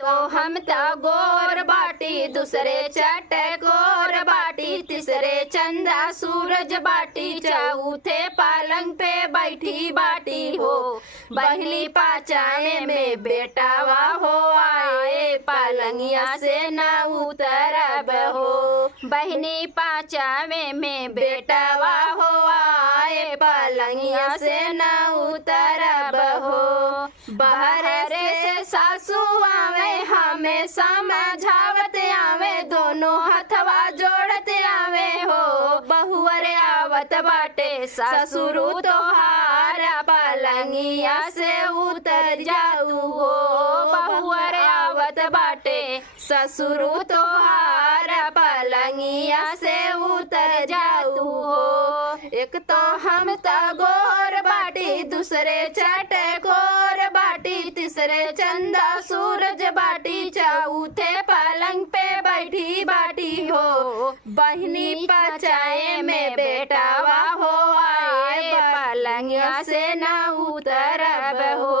तो हम त गोर बाटी, दूसरे चटकोर बाटी, तीसरे चंदा सूरज बाटी, चौथे पलंग पे बैठी बाटी हो। बहनी पाचाए में बेटावा हो, आए पलंगिया से न उतरब हो। बहनी पाचावे में बेटावा हो, आए पलंगिया से न उतरब हो। बाहर से सासू आवे हमें समझावत आवे, दोनों हथवा जोड़त आवे हो। बहुअर आवत बाटे ससुरु तोहारा, पलंगिया से उतर जाऊ हो। बहुअर आवत बाटे ससुरु तोहारा, पलंगिया से उतर जाऊ हो। एक तो हम त गोर बाटी, दूसरे चटकोर बाटी, तीसरे चंदा सूरज बाटी, चौथे पलंग पे बैठी बाटी हो। बहनी पचाए में बेटावा हो, आए पलंगिया से न उतरब हो।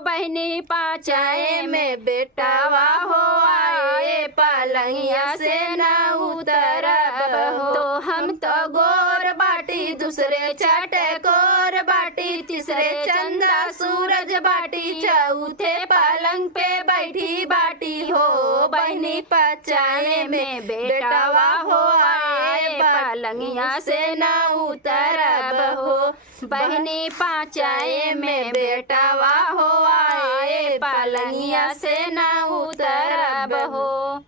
बहनी पचाए में बेटावा हो, आए पलंगिया से न उतरब हो। तो हम तो गोर बाटी, दूसरे चटकोर बाटी, तीसरे चंदा सूरज बाटी, चौथे पलंग पे बैठी बाटी हो। बहनी पचाए में बेटावा हो, आए पलंगिया से न उतरब हो। बहनी पचाए में बेटावा हो, आए पलंगिया से न उतरब हो।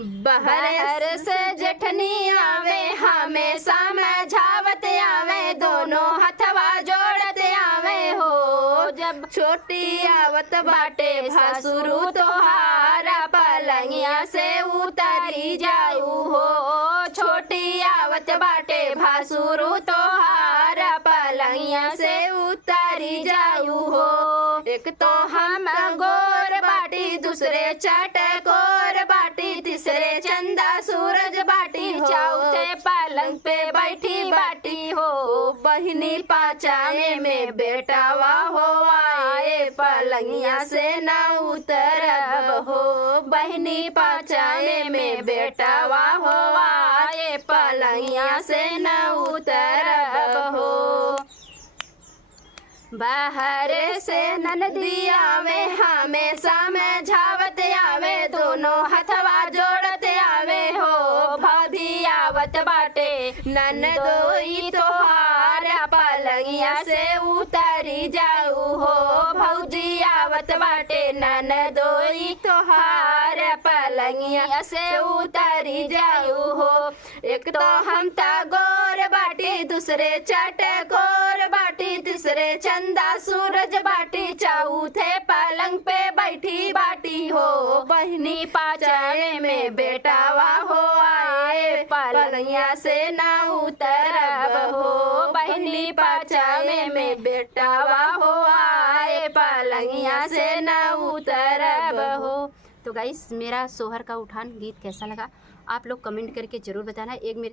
बाहर से जेठनी आवे हमें समझावत आवे, दोनों हथवा जोड़त आवे हो। जब छोटी आवत बाटे ससुरु तोहारा, पलंगिया से उतारी जाऊ हो। छोटी आवत बाटे भासुरु तोहारा, पलंगिया से उतारी जाऊ हो। एक तो हम गोर बाटी, दूसरे चटकोर बाटी, तीसरे चंदा सूरज बाटी, चौथे पलंग पे बैठी बाटी हो। बहनी पाचाए में बेटावा हो, आए पलंगिया से न उतरब हो। बहनी पाचाए में बेटावा हो, आए पलंगिया से न उतरब हो। बाहर से ननदी आवे हमें समझावत आवे, दोनों हथवा जोड़त आवे हो। भाभी आवत बाटे ननदोई तोहारा, पलंगिया से उतारी जाऊ हो। भौजी आवत बाटे ननदोई तोहारा, पलंगिया से उतारी जाऊ हो। एक तो हम त गोर बाटी, दूसरे चटकोर बाटी, तीसरे चंदा सूरज बाटी, चौथे पलंग पे बैठी बाटी हो। बहनी पाचाए में बेटावा हो, आए पलंगिया से न उतरब हो। बहनी पाचाए में बेटावा हो, आए पलंगिया से न उतरब हो। तो गाइस, मेरा सोहर का उठान गीत कैसा लगा आप लोग कमेंट करके ज़रूर बताना। एक मेरे